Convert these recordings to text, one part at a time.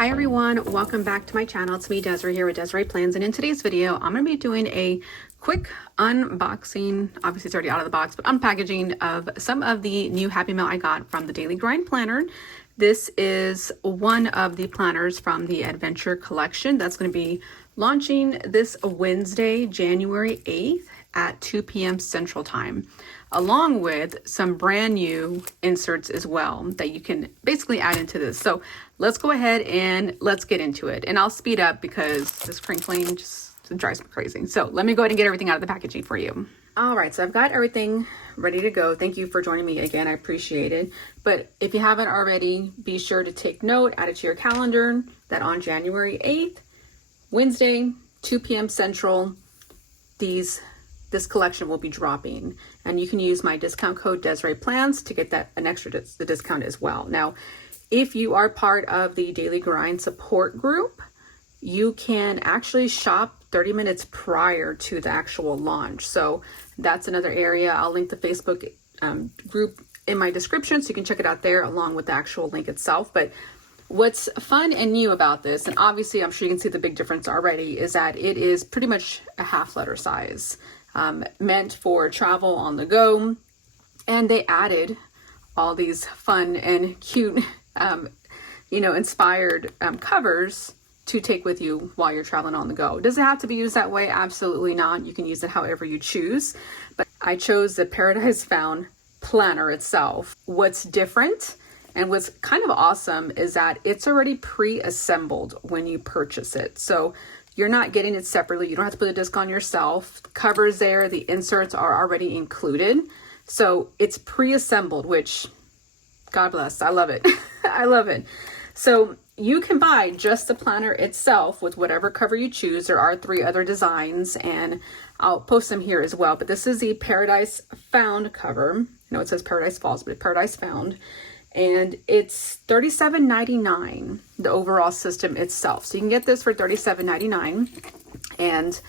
Hi everyone, welcome back to my channel. It's me, Desiree, here with Desiree Plans, and in today's video I'm going to be doing a quick unboxing, obviously it's already out of the box, but unpackaging of some of the new Happy Mail I got from the Daily Grind Planner. This is one of the planners from the Adventure collection that's going to be launching this Wednesday, January 8th at 2 p.m. Central Time, along with some brand new inserts as well that you can basically add into this. So let's go ahead and let's get into it. And I'll speed up because this crinkling just drives me crazy. So let me go ahead and get everything out of the packaging for you. All right, so I've got everything ready to go. Thank you for joining me again. I appreciate it. But if you haven't already, be sure to take note, add it to your calendar that on January 8th, Wednesday, 2 p.m. Central, this collection will be dropping, and you can use my discount code DESIREEPLANS to get that an extra discount as well. Now, if you are part of the Daily Grind support group, you can actually shop 30 minutes prior to the actual launch. So that's another area. I'll link the Facebook group in my description so you can check it out there along with the actual link itself. But what's fun and new about this, and obviously I'm sure you can see the big difference already, is that it is pretty much a half letter size. Meant for travel on the go, and they added all these fun and cute inspired covers to take with you while you're traveling on the go. Does it have to be used that way? Absolutely not. You can use it however you choose, but I chose the Paradise Found planner itself. What's different and what's kind of awesome is that it's already pre-assembled when you purchase it. So you're not getting it separately. You don't have to put a disc on yourself. The cover's there. The inserts are already included. So it's pre-assembled, which, God bless, I love it. I love it. So you can buy just the planner itself with whatever cover you choose. There are 3 other designs, and I'll post them here as well. But this is the Paradise Found cover. I know it says Paradise Falls, but Paradise Found. And it's $37.99, the overall system itself. So you can get this for $37.99, and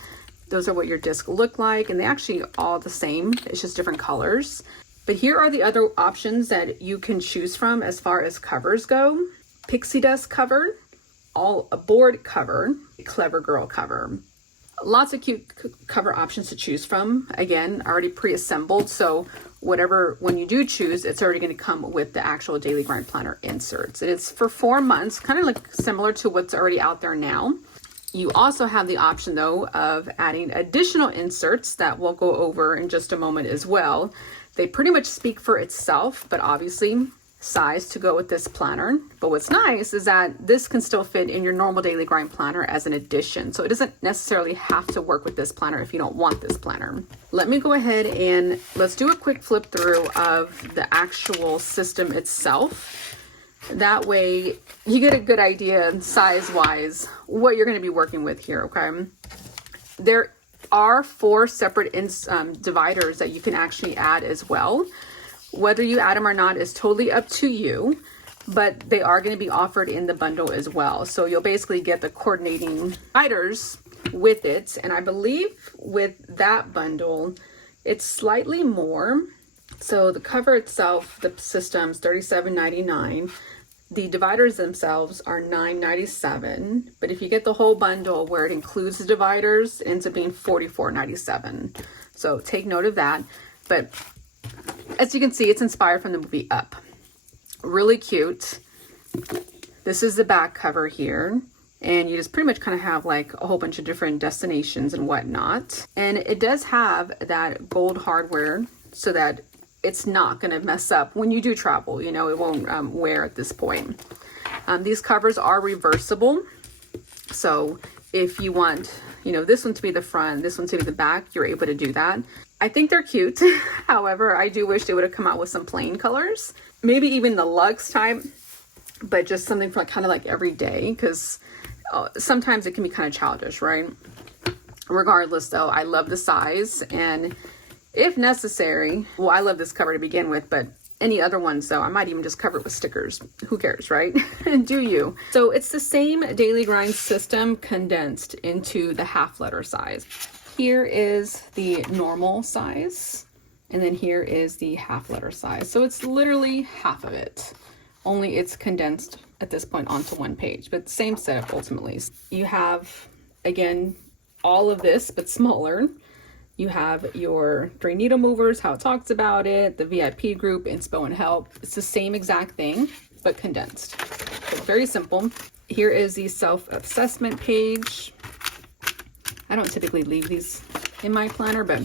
those are what your disc look like, and they actually all the same. It's just different colors. But here are the other options that you can choose from as far as covers go. Pixie Dust cover, all aboard cover, Clever Girl cover. Lots of cute cover options to choose from. Again, already pre-assembled, so when you do choose, it's already going to come with the actual Daily Grind Planner inserts. It's for 4 months, kind of like similar to what's already out there now. You also have the option though of adding additional inserts that we'll go over in just a moment as well. They pretty much speak for itself, but obviously size to go with this planner. But what's nice is that this can still fit in your normal Daily Grind planner as an addition. So it doesn't necessarily have to work with this planner if you don't want this planner. Let me go ahead and let's do a quick flip through of the actual system itself. That way you get a good idea size wise what you're going to be working with here. Okay, there are 4 separate dividers that you can actually add as well. Whether you add them or not is totally up to you, but they are going to be offered in the bundle as well. So you'll basically get the coordinating dividers with it. And I believe with that bundle, it's slightly more. So the cover itself, the system's $37.99. The dividers themselves are $9.97. But if you get the whole bundle where it includes the dividers, it ends up being $44.97. So take note of that. But as you can see, it's inspired from the movie Up. Really cute. This is the back cover here. And you just pretty much kind of have like a whole bunch of different destinations and whatnot. And it does have that gold hardware so that it's not going to mess up when you do travel. You know, it won't wear at this point. These covers are reversible. So if you want, this one to be the front, this one to be the back, you're able to do that. I think they're cute. However, I do wish they would have come out with some plain colors. Maybe even the luxe type, but just something for kind of like every day, because sometimes it can be kind of childish, right? Regardless though, I love the size, and if necessary, well, I love this cover to begin with, but any other ones though, I might even just cover it with stickers. Who cares, right? Do you? So it's the same Daily Grind system condensed into the half letter size. Here is the normal size, and then here is the half letter size. So it's literally half of it, only it's condensed at this point onto one page, but same setup ultimately. You have, again, all of this, but smaller. You have your 3 needle movers, how it talks about it, the VIP group, inspo and help. It's the same exact thing, but condensed. So very simple. Here is the self-assessment page. I don't typically leave these in my planner, but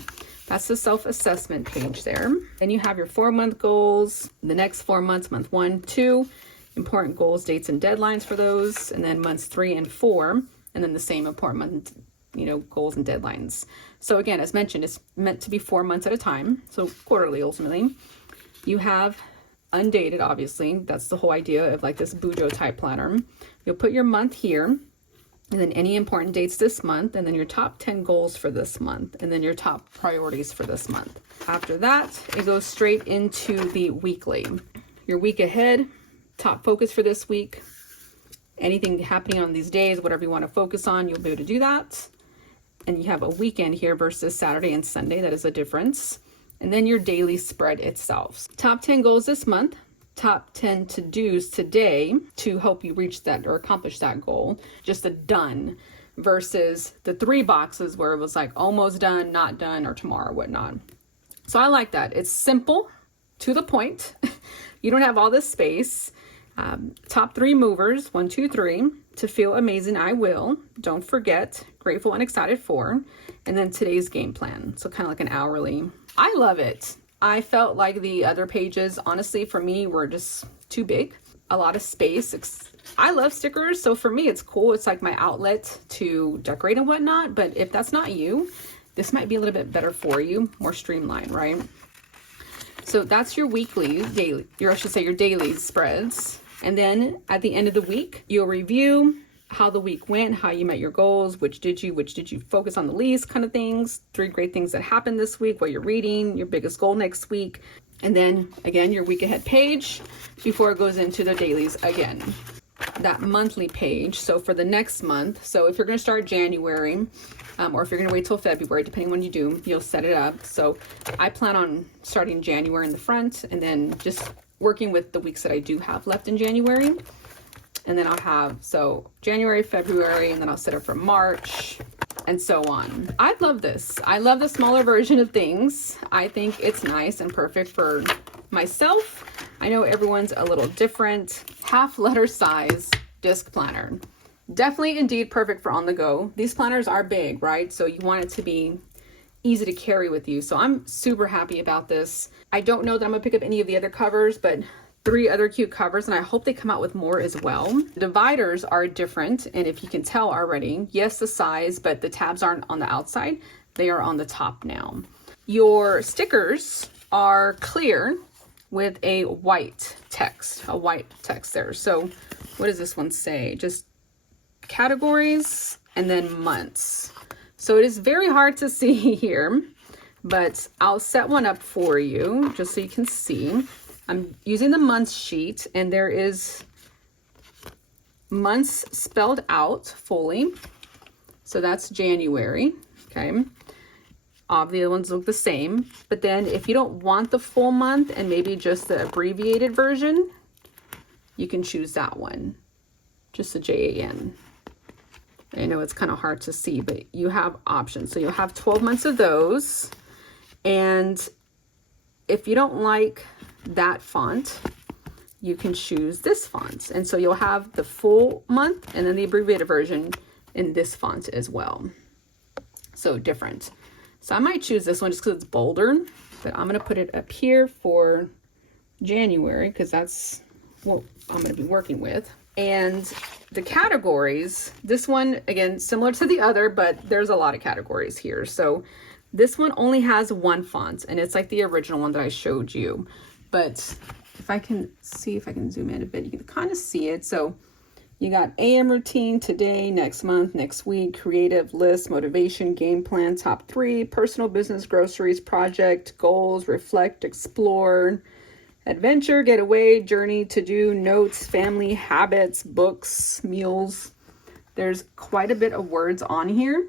that's the self-assessment page there. Then you have your 4-month goals, the next 4 months, month 1, 2, important goals, dates, and deadlines for those, and then months 3 and 4, and then the same important month, goals and deadlines. So again, as mentioned, it's meant to be 4 months at a time, so quarterly ultimately. You have undated, obviously. That's the whole idea of like this Bujo type planner. You'll put your month here, and then any important dates this month, and then your top 10 goals for this month, and then your top priorities for this month. After that, it goes straight into the weekly. Your week ahead, top focus for this week, anything happening on these days, whatever you want to focus on, you'll be able to do that. And you have a weekend here versus Saturday and Sunday. That is a difference. And then your daily spread itself. Top 10 goals this month, top 10 to-dos today to help you reach that or accomplish that goal. Just a done versus the 3 boxes where it was like almost done, not done, or tomorrow, whatnot. So I like that. It's simple, to the point. You don't have all this space. Top 3 movers, 1, 2, 3. To feel amazing, I will. Don't forget, grateful and excited for. And then today's game plan. So kind of like an hourly. I love it. I felt like the other pages, honestly, for me, were just too big. A lot of space. I love stickers, so for me, it's cool. It's like my outlet to decorate and whatnot. But if that's not you, this might be a little bit better for you. More streamlined, right? So that's your weekly, daily, I should say your daily spreads. And then at the end of the week, you'll review how the week went, how you met your goals, which did you focus on the least kind of things, 3 great things that happened this week, what you're reading, your biggest goal next week. And then again, your week ahead page before it goes into the dailies again. That monthly page. So for the next month, so if you're going to start January, or if you're going to wait till February, depending when you do, you'll set it up. So I plan on starting January in the front and then just working with the weeks that I do have left in January. And then I'll have, so January, February, and then I'll set up for March and so on. I love this. I love the smaller version of things. I think it's nice and perfect for myself. I know everyone's a little different. Half letter size disc planner. Definitely indeed perfect for on the go. These planners are big, right? So you want it to be easy to carry with you. So I'm super happy about this. I don't know that I'm gonna pick up any of the other covers, but 3 other cute covers, and I hope they come out with more as well. The dividers are different, and if you can tell already, yes, the size, but the tabs aren't on the outside. They are on the top now. Your stickers are clear with a white text there. So what does this one say? Just categories and then months. So it is very hard to see here, but I'll set one up for you just so you can see. I'm using the months sheet, and there is months spelled out fully. So that's January, okay? All the other ones look the same, but then if you don't want the full month and maybe just the abbreviated version, you can choose that one, just the JAN. I know it's kind of hard to see, but you have options. So you'll have 12 months of those. And if you don't like that font, you can choose this font. And so you'll have the full month and then the abbreviated version in this font as well. So different. So I might choose this one just because it's bolder, but I'm going to put it up here for January because that's what I'm going to be working with. And the categories, this one, again, similar to the other, but there's a lot of categories here. So this one only has 1 font, and it's like the original one that I showed you. But if I can see, if I can zoom in a bit, you can kind of see it. So you got AM routine, today, next month, next week, creative, list, motivation, game plan, top 3, personal, business, groceries, project, goals, reflect, explore, adventure, getaway, journey, to-do, notes, family, habits, books, meals. There's quite a bit of words on here.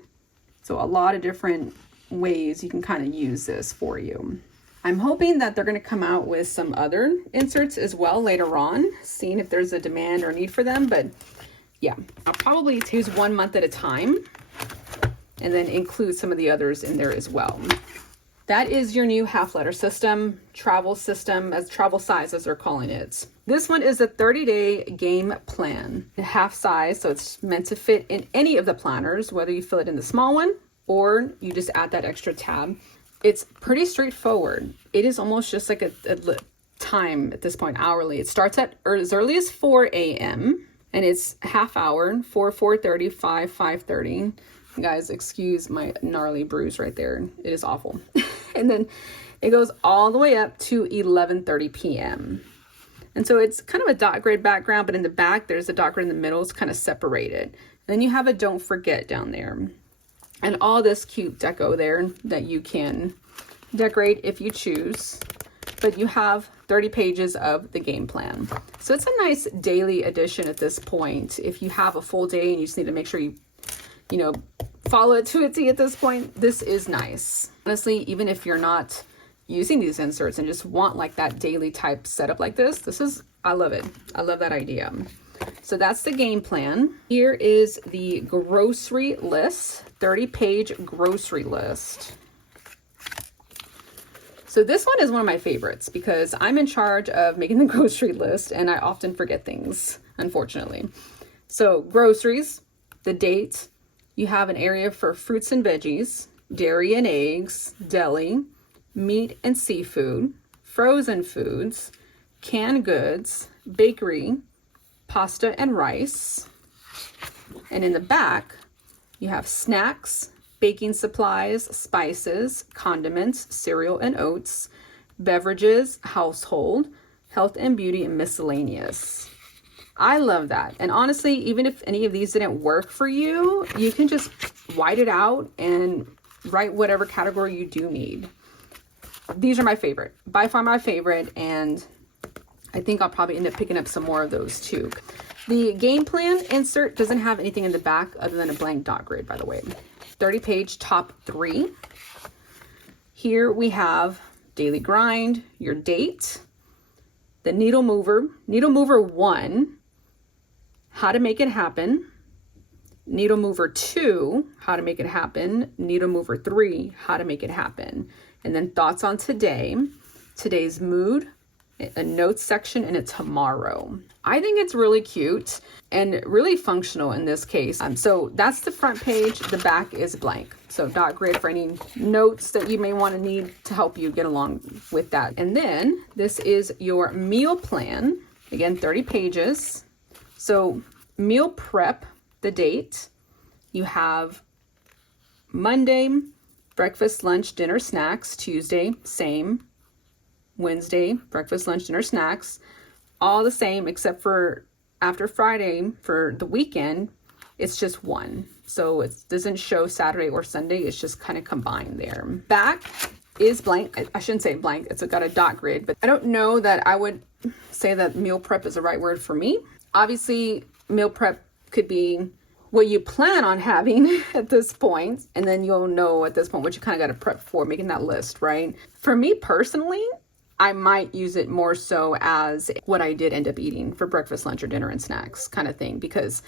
So a lot of different ways you can kind of use this for you. I'm hoping that they're going to come out with some other inserts as well later on, seeing if there's a demand or need for them. But yeah, I'll probably use 1 month at a time and then include some of the others in there as well. That is your new half letter system, travel size as they're calling it. This one is a 30-day game plan, half size, so it's meant to fit in any of the planners, whether you fill it in the small one or you just add that extra tab. It's pretty straightforward. It is almost just like a time at this point, hourly. It starts at as early as 4 a.m. and it's half hour, 4:30, 5:30. Guys, excuse my gnarly bruise right there. It is awful. And then it goes all the way up to 11:30 p.m. And so it's kind of a dot grid background, but in the back, there's a dot grid in the middle. It's kind of separated. And then you have a don't forget down there. And all this cute deco there that you can decorate if you choose. But you have 30 pages of the game plan. So it's a nice daily edition at this point. If you have a full day and you just need to make sure you follow it to a T at this point, this is nice. Honestly, even if you're not using these inserts and just want like that daily type setup like this, I love it. I love that idea. So that's the game plan. Here is the grocery list, 30-page grocery list. So this one is one of my favorites because I'm in charge of making the grocery list and I often forget things, unfortunately. So groceries, the date, you have an area for fruits and veggies, dairy and eggs, deli, meat and seafood, frozen foods, canned goods, bakery, pasta and rice. And in the back, you have snacks, baking supplies, spices, condiments, cereal and oats, beverages, household, health and beauty, and miscellaneous. I love that. And honestly, even if any of these didn't work for you, you can just white it out and write whatever category you do need. These are my favorite, by far my favorite, and I think I'll probably end up picking up some more of those too. The game plan insert doesn't have anything in the back other than a blank dot grid, by the way. 30-page top 3. Here we have daily grind, your date, the needle mover 1, how to make it happen, needle mover 2, how to make it happen, needle mover 3, how to make it happen, and then thoughts on today, today's mood, a notes section, and a tomorrow. I think it's really cute and really functional in this case. So that's the front page. The back is blank. So dot grid for any notes that you may want to need to help you get along with that. And then this is your meal plan. Again, 30 pages. So meal prep, the date. You have Monday, breakfast, lunch, dinner, snacks. Tuesday, same. Wednesday, breakfast, lunch, dinner, snacks. All the same except for after Friday for the weekend, it's just one. So it doesn't show Saturday or Sunday. It's just kind of combined there. Back is blank. I shouldn't say blank. It's got a dot grid, but I don't know that I would say that meal prep is the right word for me. Obviously, meal prep could be what you plan on having at this point, and then you'll know at this point what you kind of got to prep for, making that list, right? For me personally, I might use it more so as what I did end up eating for breakfast, lunch, or dinner and snacks kind of thing, because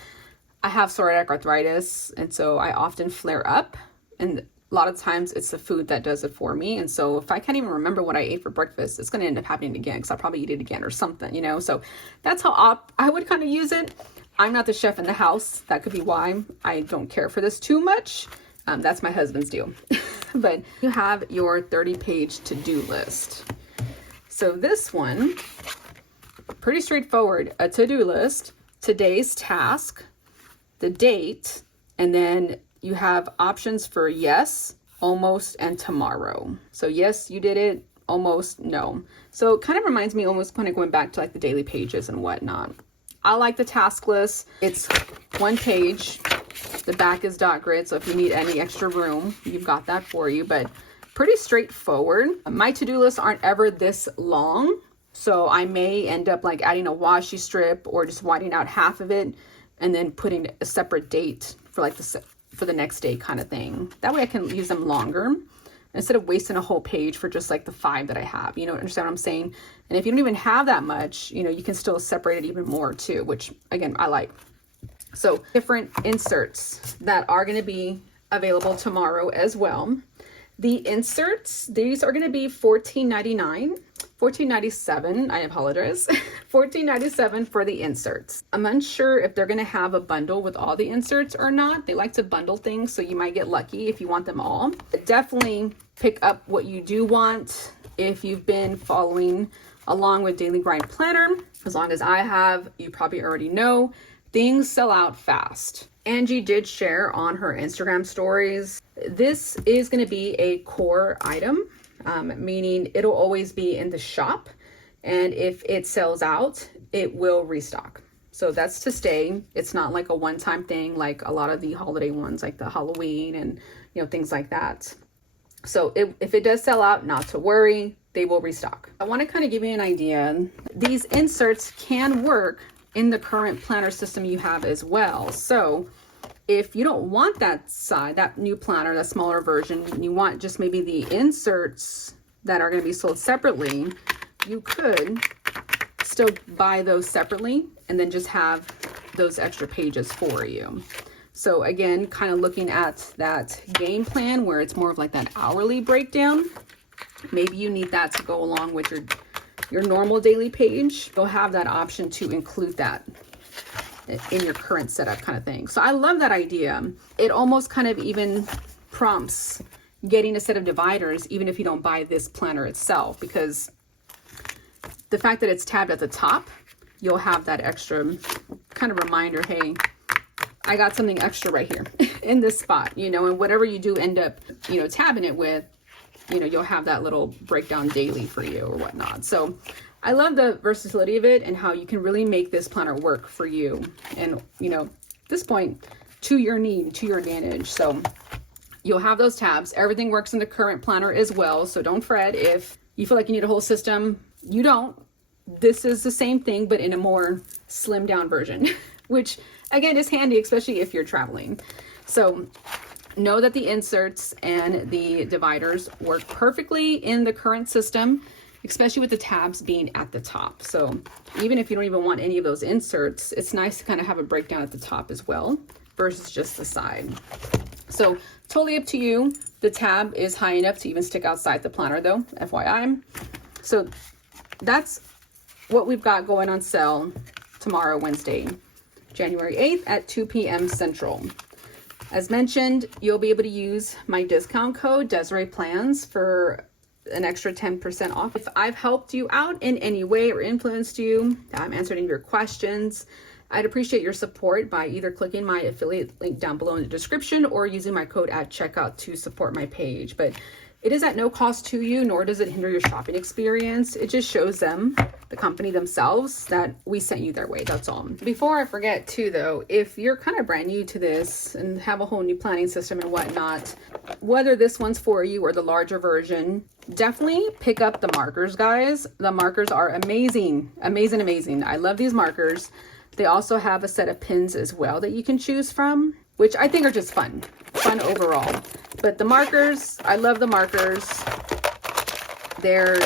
I have psoriatic arthritis, and so I often flare up, and a lot of times it's the food that does it for me. And so if I can't even remember what I ate for breakfast, it's going to end up happening again because I'll probably eat it again or something, So that's how I would kind of use it. I'm not the chef in the house. That could be why I don't care for this too much. That's my husband's deal. But you have your 30-page to-do list. So this one, pretty straightforward, a to-do list, today's task, the date, and then you have options for yes, almost, and tomorrow. So yes, you did it, almost, no. So it kind of reminds me almost kind of going back to like the daily pages and whatnot. I like the task list. It's one page. The back is dot grid, so if you need any extra room, you've got that for you, but pretty straightforward. My to-do lists aren't ever this long, so I may end up like adding a washi strip or just whiting out half of it and then putting a separate date for like for the next day kind of thing. That way I can use them longer. instead of wasting a whole page for just like the 5 that I have. You know, understand what I'm saying? And if you don't even have that much, you know, you can still separate it even more too, which again, I like. So different inserts that are going to be available tomorrow as well. The inserts, these are going to be $14.99, $14.97, I apologize, $14.97 for the inserts. I'm unsure if they're going to have a bundle with all the inserts or not. They like to bundle things, so you might get lucky if you want them all. But definitely pick up what you do want if you've been following along with Daily Grind Planner. As long as I have, you probably already know, things sell out fast. Angie did share on her Instagram stories. This is going to be a core item, meaning it'll always be in the shop. And if it sells out, it will restock. So that's to stay. It's not like a one-time thing like a lot of the holiday ones, like the Halloween and, you know, things like that. So if it does sell out, not to worry, they will restock. I want to kind of give you an idea. These inserts can work in the current planner system you have as well. So if you don't want that side, that new planner, that smaller version, and you want just maybe the inserts that are going to be sold separately, you could still buy those separately and then just have those extra pages for you. So again, kind of looking at that game plan where it's more of like that hourly breakdown. Maybe you need that to go along with your normal daily page. You'll have that option to include that in your current setup kind of thing. So I love that idea. It almost kind of even prompts getting a set of dividers, even if you don't buy this planner itself, because the fact that it's tabbed at the top, you'll have that extra kind of reminder, hey, I got something extra right here in this spot, you know, and whatever you do end up, you know, tabbing it with, you know, you'll have that little breakdown daily for you or whatnot. So I love the versatility of it and how you can really make this planner work for you. And, you know, at this point, to your need, to your advantage. So you'll have those tabs. Everything works in the current planner as well. So don't fret if you feel like you need a whole system. You don't. This is the same thing, but in a more slimmed down version, which again is handy, especially if you're traveling. So know that the inserts and the dividers work perfectly in the current system, especially with the tabs being at the top. So even if you don't even want any of those inserts, it's nice to kind of have a breakdown at the top as well versus just the side. So totally up to you. The tab is high enough to even stick outside the planner though, FYI. So that's what we've got going on sale tomorrow, Wednesday, January 8th at 2 p.m. Central. As mentioned, you'll be able to use my discount code DESIREEPLANS for an extra 10% off. If I've helped you out in any way or influenced you, answered any of your questions, I'd appreciate your support by either clicking my affiliate link down below in the description or using my code at checkout to support my page. But it is at no cost to you, nor does it hinder your shopping experience. It just shows them, the company themselves, that we sent you their way, that's all. Before I forget too though, if you're kind of brand new to this and have a whole new planning system and whatnot, whether this one's for you or the larger version, definitely pick up the markers, guys. The markers are amazing, amazing, amazing. I love these markers. They also have a set of pins as well that you can choose from, which I think are just fun overall. But the markers, I love the markers. They're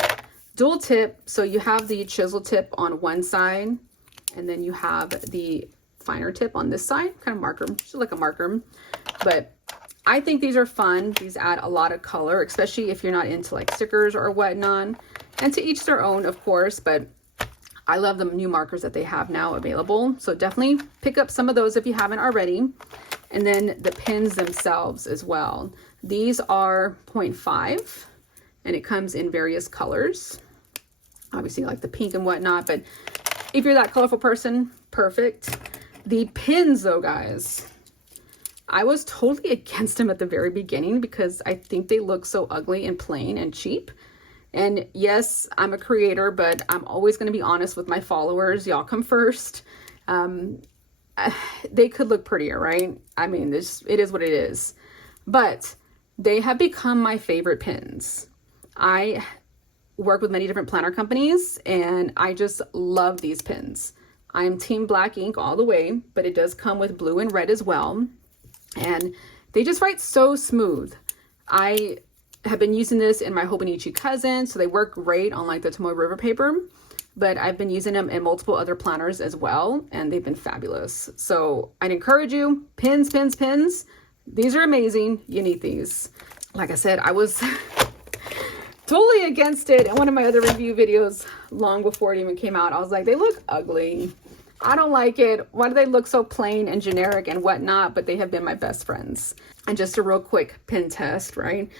dual tip, so you have the chisel tip on one side, and then you have the finer tip on this side, kind of marker, just like a marker. But I think these are fun. These add a lot of color, especially if you're not into like stickers or whatnot. And to each their own, of course, but I love the new markers that they have now available. So definitely pick up some of those if you haven't already. And then the pins themselves as well. These are 0.5 and it comes in various colors. Obviously like the pink and whatnot, but if you're that colorful person, perfect. The pins though, guys, I was totally against them at the very beginning because I think they look so ugly and plain and cheap. And yes, I'm a creator, but I'm always going to be honest with my followers. Y'all come first. They could look prettier, right? I mean, it is what it is. But they have become my favorite pins. I work with many different planner companies, and I just love these pins. I'm team black ink all the way, but it does come with blue and red as well. And they just write so smooth. I have been using this in my Hobonichi cousin, so they work great on like the Tomoe River paper, but I've been using them in multiple other planners as well, and they've been fabulous. So I'd encourage you, pins, pins, pins. These are amazing. You need these. Like I said, I was totally against it in one of my other review videos long before it even came out. I was like, they look ugly. I don't like it. Why do they look so plain and generic and whatnot? But they have been my best friends. And just a real quick pin test, right?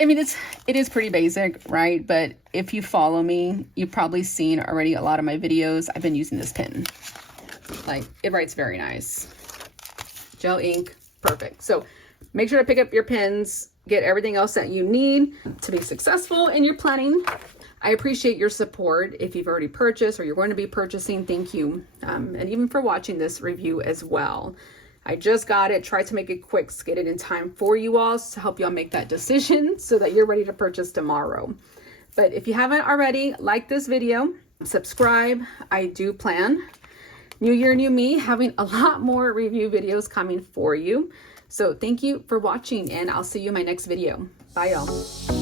I mean, it is pretty basic, right? But if you follow me, you've probably seen already a lot of my videos. I've been using this pen. Like, it writes very nice. Gel ink, perfect. So make sure to pick up your pens, get everything else that you need to be successful in your planning. I appreciate your support. If you've already purchased or you're going to be purchasing, thank you. And even for watching this review as well. I just got it, tried to make it quick, get it in time for you all to help y'all make that decision so that you're ready to purchase tomorrow. But if you haven't already, like this video, subscribe. I do plan, new year, new me, having a lot more review videos coming for you. So thank you for watching, and I'll see you in my next video. Bye, y'all.